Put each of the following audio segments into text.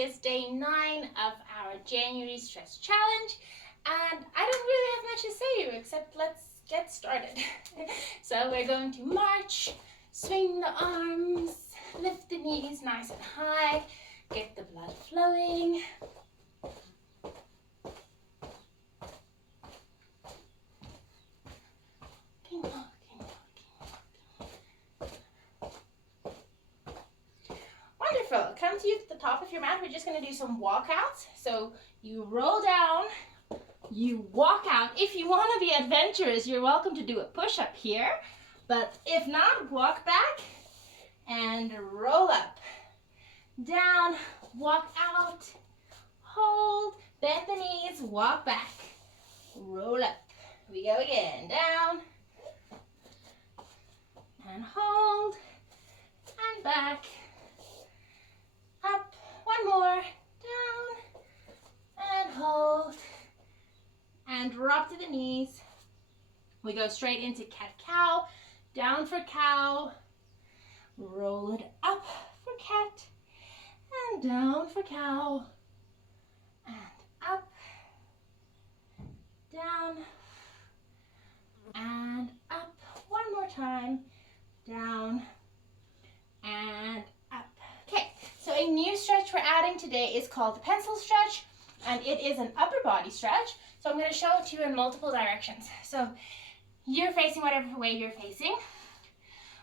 is day 9 of our January Stretch Challenge, and I don't really have much to say except let's get started. So we're going to march, swing the arms, lift the knees nice and high, get the blood flowing. Wonderful. Come to the top of your mat. We're just going to do some walkouts. So you roll down, you walk out. If you want to be adventurous, you're welcome to do a push-up here. But if not, walk back and roll up. Down, walk out, hold, bend the knees, walk back, roll up. We go again. Down and hold and back. Up, one more, down, and hold, and drop to the knees. We go straight into cat-cow, down for cow, roll it up for cat, and down for cow, and up, down, and up. One more time, down, and up. Okay, so a new stretch we're adding today is called the pencil stretch, and it is an upper body stretch. So I'm going to show it to you in multiple directions. So you're facing whatever way you're facing.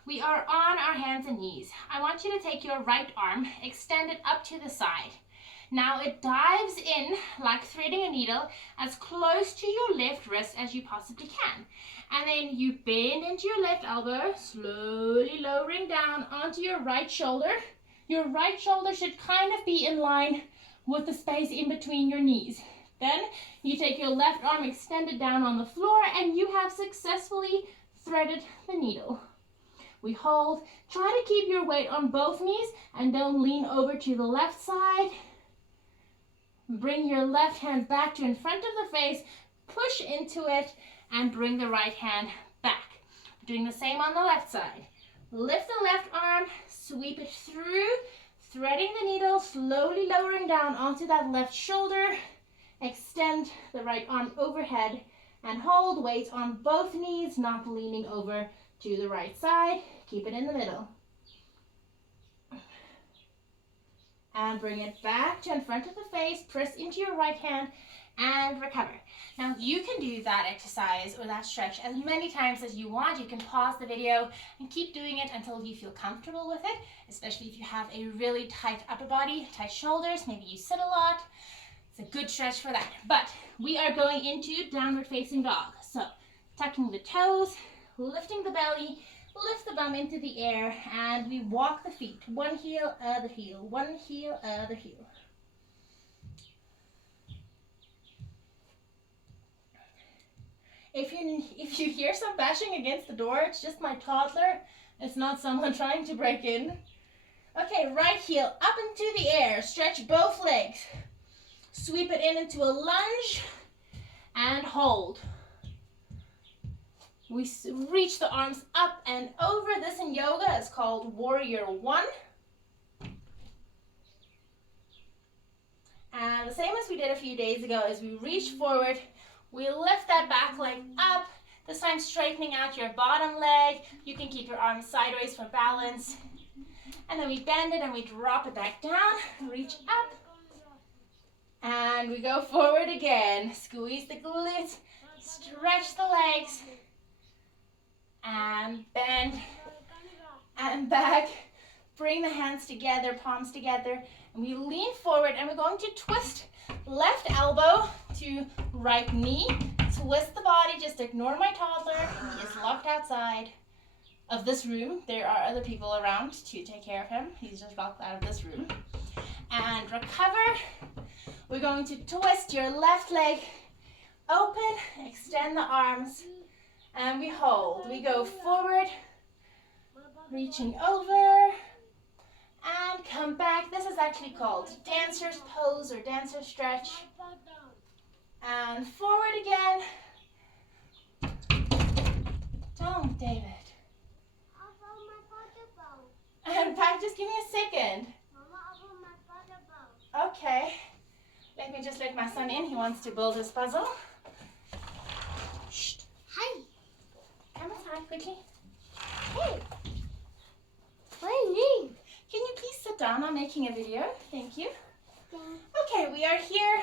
We are on our hands and knees. I want you to take your right arm, extend it up to the side. Now it dives in like threading a needle as close to your left wrist as you possibly can. And then you bend into your left elbow, slowly lowering down onto your right shoulder. Your right shoulder should kind of be in line with the space in between your knees. Then you take your left arm extended down on the floor and you have successfully threaded the needle. We hold. Try to keep your weight on both knees and don't lean over to the left side. Bring your left hand back to in front of the face, push into it, and bring the right hand back. Doing the same on the left side. Lift the left arm, sweep it through, threading the needle, slowly lowering down onto that left shoulder. Extend the right arm overhead and hold. Weight on both knees, not leaning over to the right side. Keep it in the middle. And bring it back to in front of the face. Press into your right hand and recover. Now you can do that exercise or that stretch as many times as you want. You can pause the video and keep doing it until you feel comfortable with it, especially if you have a really tight upper body, tight shoulders, maybe you sit a lot. It's a good stretch for that. But we are going into downward facing dog. So tucking the toes, lifting the belly, lift the bum into the air, and we walk the feet. One heel, other heel, one heel, other heel. If you hear some bashing against the door, it's just my toddler. It's not someone trying to break in. Okay, right heel up into the air. Stretch both legs. Sweep it in into a lunge and hold. We reach the arms up and over. This in yoga is called Warrior One. And the same as we did a few days ago is we reach forward, we lift that back leg up, this time straightening out your bottom leg. You can keep your arms sideways for balance. And then we bend it and we drop it back down, reach up, and we go forward again. Squeeze the glutes, stretch the legs, and bend, and back. Bring the hands together, palms together, and we lean forward, and we're going to twist left elbow to right knee. Twist the body, just ignore my toddler. He is locked outside of this room. There are other people around to take care of him. He's just locked out of this room. And recover. We're going to twist your left leg open, extend the arms, and we hold. We go forward, reaching over, and come back. This is actually called dancer's pose or dancer stretch. And forward again. Don't, David. And back, just give me a second. Let me just let my son in. He wants to build his puzzle. Shh. Hi. Come inside quickly. Hey. My name. Can you please sit down? I'm making a video. Thank you. Yeah. Okay, we are here.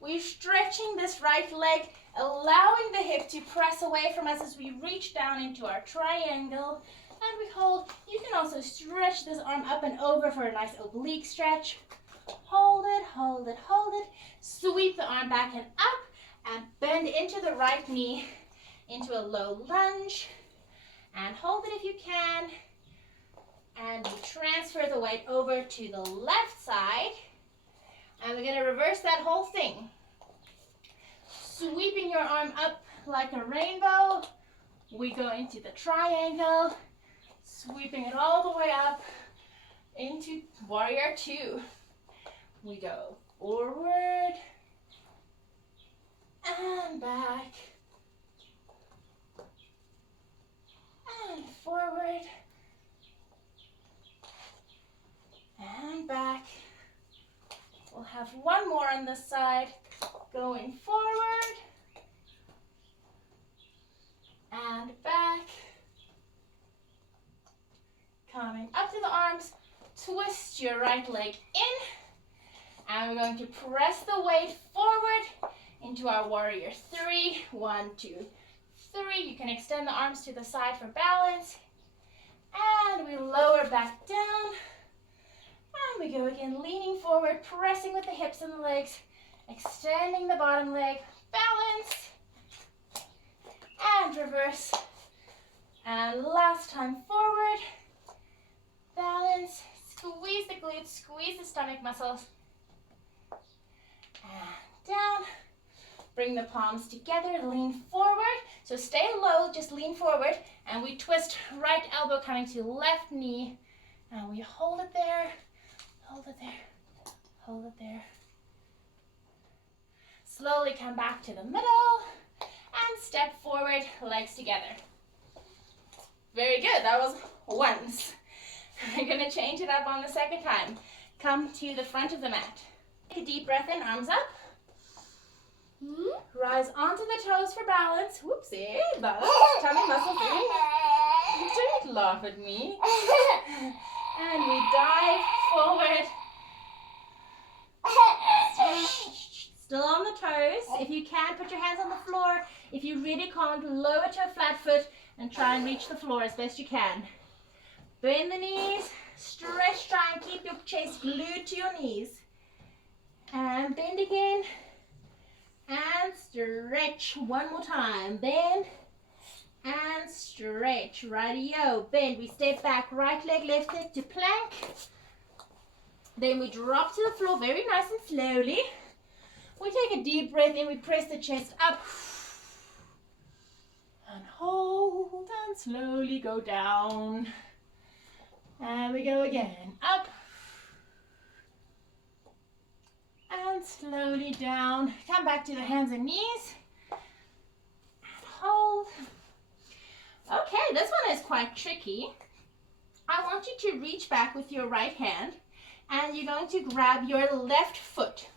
We're stretching this right leg, allowing the hip to press away from us as we reach down into our triangle. And we hold. You can also stretch this arm up and over for a nice oblique stretch. Hold it, hold it, hold it. Sweep the arm back and up and bend into the right knee into a low lunge. And hold it if you can. And we transfer the weight over to the left side. And we're going to reverse that whole thing. Sweeping your arm up like a rainbow. We go into the triangle. Sweeping it all the way up into warrior two. We go forward and back and forward and back. We'll have one more on this side, going forward and back. Coming up to the arms, twist your right leg in, and we're going to press the weight forward into our warrior three. 1, 2, 3. You can extend the arms to the side for balance. And we lower back down. And we go again, leaning forward, pressing with the hips and the legs, extending the bottom leg, balance, and reverse. And last time forward, balance, squeeze the glutes, squeeze the stomach muscles, and down. Bring the palms together, lean forward. So stay low, just lean forward, and we twist right elbow coming to left knee, and we hold it there. Hold it there, hold it there. Slowly come back to the middle and step forward, legs together. Very good, that was once. We're gonna change it up on the second time. Come to the front of the mat. Take a deep breath in, arms up. Rise onto the toes for balance. Whoopsie, balance, tummy muscles in. Don't laugh at me. And we dive forward. Still on the toes. If you can, put your hands on the floor. If you really can't, lower to a flat foot and try and reach the floor as best you can. Bend the knees, stretch, try and keep your chest glued to your knees. And bend again. And stretch one more time. Bend and stretch. Righty-o. Bend. We step back. Right leg, left leg to plank. Then we drop to the floor very nice and slowly. We take a deep breath in. We press the chest up. And hold and slowly go down. And we go again. Up. And slowly down. Come back to the hands and knees. And hold. Okay, this one is quite tricky. I want you to reach back with your right hand and you're going to grab your left foot.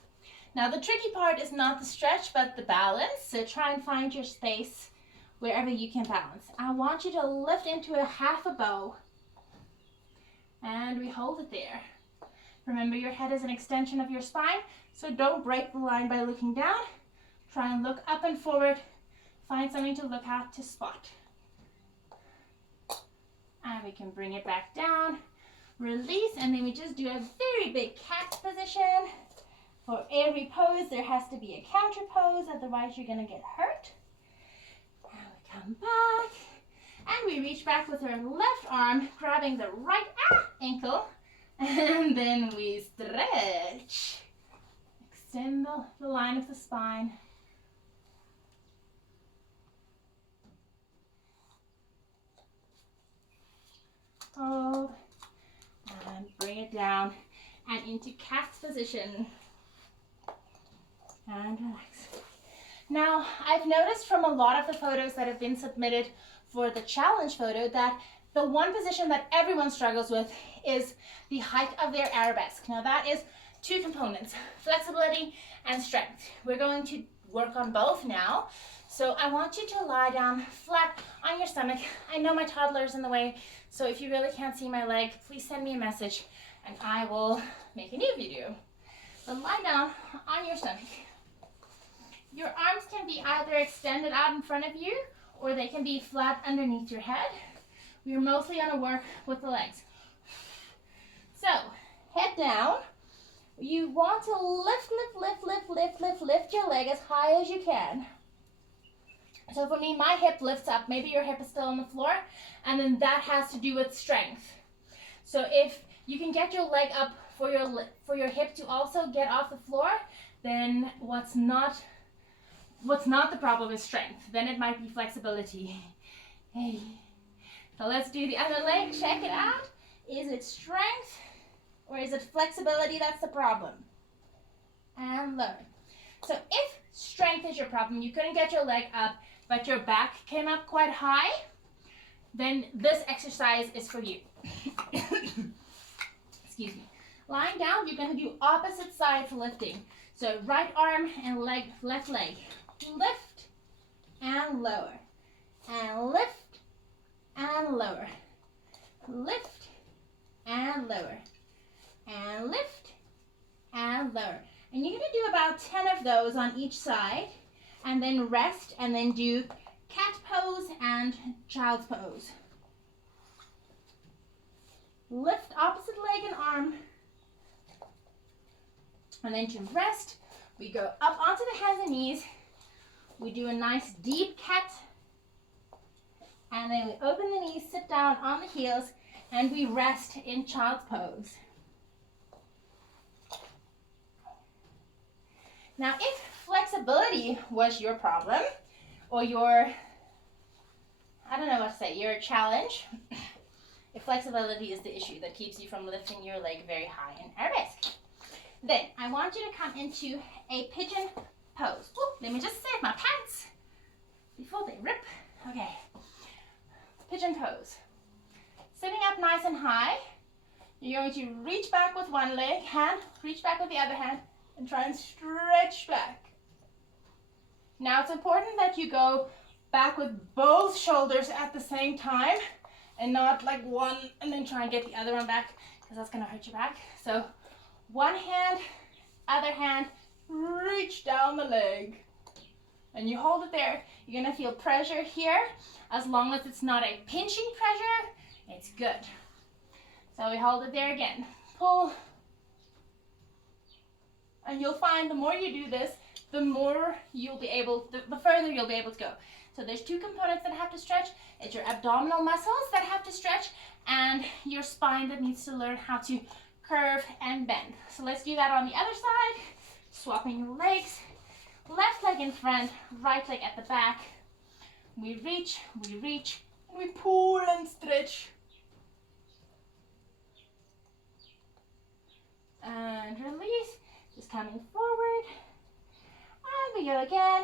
Now the tricky part is not the stretch but the balance. So try and find your space wherever you can balance. I want you to lift into a half a bow. And we hold it there. Remember, your head is an extension of your spine, so don't break the line by looking down. Try and look up and forward. Find something to look at to spot. And we can bring it back down. Release, and then we just do a very big cat position. For every pose, there has to be a counter pose, otherwise you're going to get hurt. And we come back, and we reach back with our left arm, grabbing the right ankle. And then we stretch. Extend the line of the spine. Hold. And bring it down. And into cat's position. And relax. Now, I've noticed from a lot of the photos that have been submitted for the challenge photo that the one position that everyone struggles with is the height of their arabesque. Now that is two components, flexibility and strength. We're going to work on both now. So I want you to lie down flat on your stomach. I know my toddler's in the way, so if you really can't see my leg, please send me a message and I will make a new video. But lie down on your stomach. Your arms can be either extended out in front of you or they can be flat underneath your head. We're mostly going to work with the legs. So, head down. You want to lift your leg as high as you can. So for me, my hip lifts up. Maybe your hip is still on the floor, and then that has to do with strength. So if you can get your leg up for your hip to also get off the floor, then what's not the problem is strength. Then it might be flexibility. Hey. So let's do the other leg. Check it out. Is it strength or is it flexibility that's the problem? And lower. So if strength is your problem, you couldn't get your leg up, but your back came up quite high, then this exercise is for you. Excuse me. Lying down, you're going to do opposite sides lifting. So right arm and leg, left leg. Lift and lower. And lift and lower. Lift and lower. And lift and lower. And you're going to do about 10 of those on each side, and then rest, and then do cat pose and child's pose. Lift opposite leg and arm, and then to rest, we go up onto the hands and knees. We do a nice deep cat, and then we open the knees, sit down on the heels, and we rest in child's pose. Now, if flexibility was your problem, or your, I don't know what to say, your challenge, if flexibility is the issue that keeps you from lifting your leg very high in arabesque, then I want you to come into a pigeon pose. Ooh, let me just save my pants before they rip. Okay, pigeon pose. Sitting up nice and high, you're going to reach back with one leg, hand, reach back with the other hand, and try and stretch back. Now it's important that you go back with both shoulders at the same time and not like one and then try and get the other one back, because that's going to hurt your back. So one hand, other hand, reach down the leg. And you hold it there. You're going to feel pressure here. As long as it's not a pinching pressure, it's good. So we hold it there again. Pull. And you'll find the more you do this, the more you'll be able, the further you'll be able to go. So there's two components that have to stretch. It's your abdominal muscles that have to stretch and your spine that needs to learn how to curve and bend. So let's do that on the other side. Swapping your legs. Left leg in front, right leg at the back. We reach, and we pull and stretch. And release. Just coming forward, and we go again,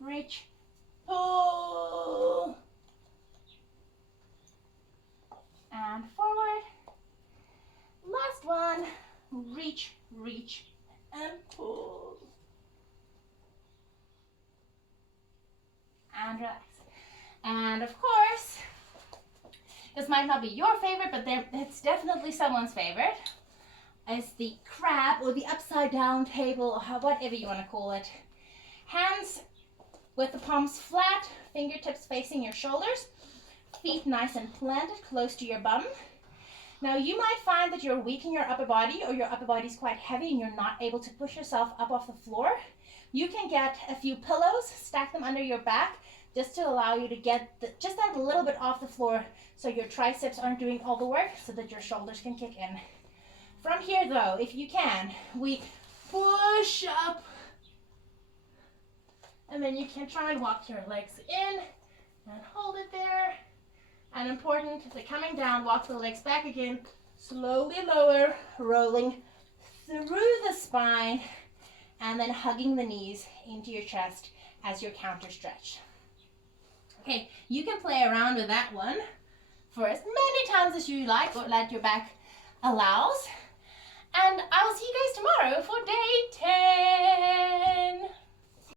reach, pull, and forward, last one, reach, and pull, and relax. And of course, this might not be your favorite, but it's definitely someone's favorite. Is the crab or the upside down table, or whatever you want to call it. Hands with the palms flat, fingertips facing your shoulders, feet nice and planted close to your bum. Now you might find that you're weak in your upper body, or your upper body is quite heavy and you're not able to push yourself up off the floor. You can get a few pillows, stack them under your back, just to allow you to get just that little bit off the floor, so your triceps aren't doing all the work, so that your shoulders can kick in. From here though, if you can, we push up, and then you can try and walk your legs in and hold it there. And important, the coming down, walk the legs back again, slowly lower, rolling through the spine, and then hugging the knees into your chest as your counter stretch. Okay, you can play around with that one for as many times as you like, or that your back allows. And I'll see you